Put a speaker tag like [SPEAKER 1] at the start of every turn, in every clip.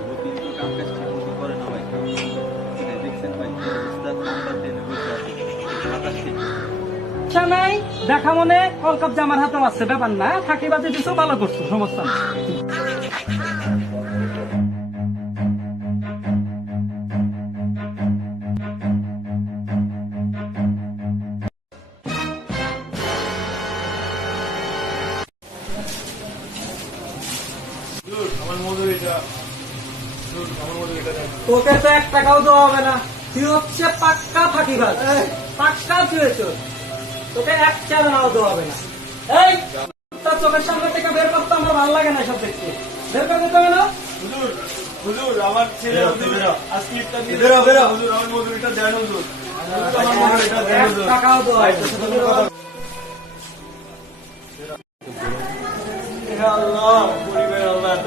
[SPEAKER 1] ও দেখা মনে কলকাপ জামার হাতেও আছে ব্যাপার না ফাঁকি বাজে দিছো ভালো করছ সমস্যা
[SPEAKER 2] না
[SPEAKER 1] তোকে তো এক টাকাও দেওয়া হবে না। তুই হচ্ছে পাক্কা ফাঁকিবাজ। পাক্কা তুই তোকে এক চাবেনাও দেওয়া হবে না। এই তোর চোখের সামনে থেকে বের করতে আমার ভালো লাগে না সব দেখতে। বের করে দিতে হবে না?
[SPEAKER 2] হুজুর হুজুর আমার ছেলে হুজুর, আজকে
[SPEAKER 3] বেরো, বেরো।
[SPEAKER 2] হুজুর আমার মজুরিটা দেন হুজুর।
[SPEAKER 3] আচ্ছা,
[SPEAKER 2] হুজুর।
[SPEAKER 1] টাকাও দেওয়া হবে
[SPEAKER 2] আল্লাহ পরিবার আল্লাহ এত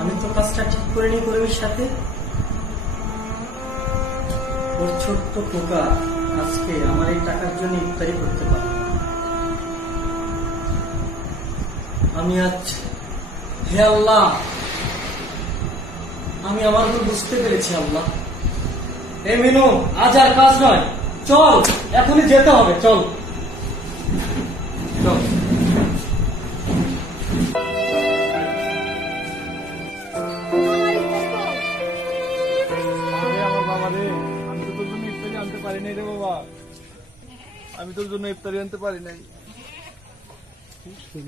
[SPEAKER 1] আমি তো কাজটা ঠিক করিনি করিমের সাথে। ওর ছোট্ট পোকা আজকে আমার এই টাকার জন্য ইফতারি করতে পারবে না। আমি আজ, হে আল্লাহ, আমি আমার ভুল বুঝতে পেরেছি আল্লাহ। এ মিনু, আজ আর কাজ নয়। চল, এখনই যেতে হবে, চল।
[SPEAKER 2] আমি তোর জন্য ইফতারি আনতে পারি নাই। আজকের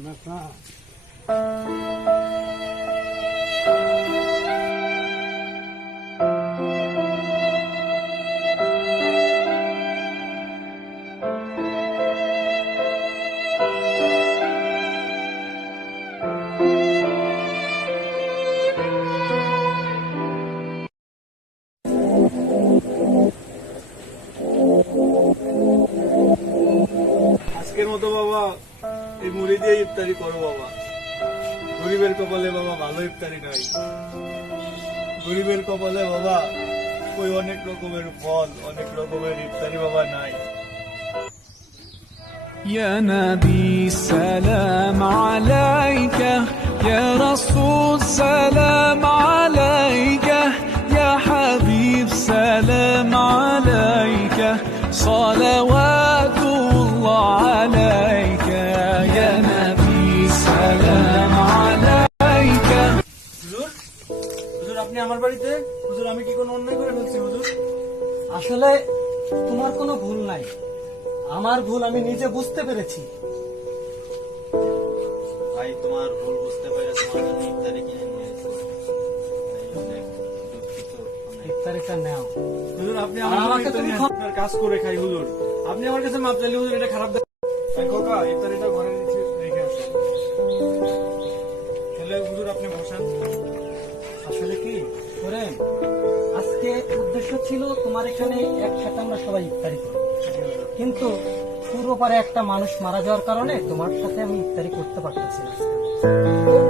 [SPEAKER 2] এই মুড়ি দিয়ে ইফতারি করো বাবা গরিবের কপালে বাবা ভালো ইফতারি নাই গরিবের কপালে বাবা ওই অনেক রকমের ফল অনেক রকমের ইফতারি বাবা নাই
[SPEAKER 4] يا نبي سلام عليك يا رسول سلام عليك يا حبيب سلام عليك صلوات
[SPEAKER 2] আমার বাড়িতে? হুজুর আমি কি কোনো অন্যায় করে ফেলছি হুজুর?
[SPEAKER 1] আসলে তোমার কোনো ভুল নাই। আমার ভুল আমি নিজে বুঝতে পেরেছি।
[SPEAKER 3] ভাই তোমার ভুল বুঝতে পেরে তোমার জন্য ইফতারি কিনে নিয়ে
[SPEAKER 1] ইফতারিটা নাও।
[SPEAKER 2] হুজুর আপনি আমার
[SPEAKER 1] আমাকে তুমি
[SPEAKER 2] আপনার কাজ করে খাই হুজুর। আপনি আমার কাছে মাপ চাইলে হুজুর এটা খারাপ খোকা ইফতারিটা ঘরে
[SPEAKER 1] করে। আজকে উদ্দেশ্য ছিল তোমার এখানে একসাথে আমরা সবাই ইফতারি করি কিন্তু পূর্বপারে একটা মানুষ মারা যাওয়ার কারণে তোমার সাথে আমি ইফতারি করতে পারতেছি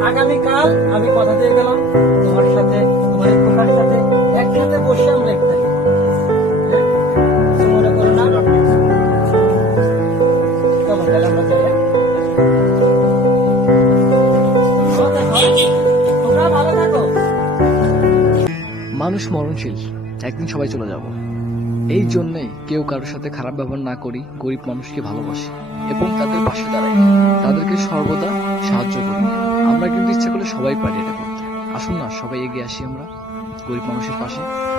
[SPEAKER 1] আগামীকাল আমি কথা দিয়ে গেলাম, তোমার সাথে
[SPEAKER 5] মানুষ মরণশীল। একদিন সবাই চলে যাব। এই জন্যে কেউ কারোর সাথে খারাপ ব্যবহার না করি, গরিব মানুষকে ভালোবাসি এবং তাদের পাশে দাঁড়াই। তাদেরকে সর্বদা সাহায্য করি। আমরা কিন্তু ইচ্ছা করলে সবাই পারি এটা করতে আসুন না, সবাই এগিয়ে আসি আমরা, গরিব মানুষের পাশে।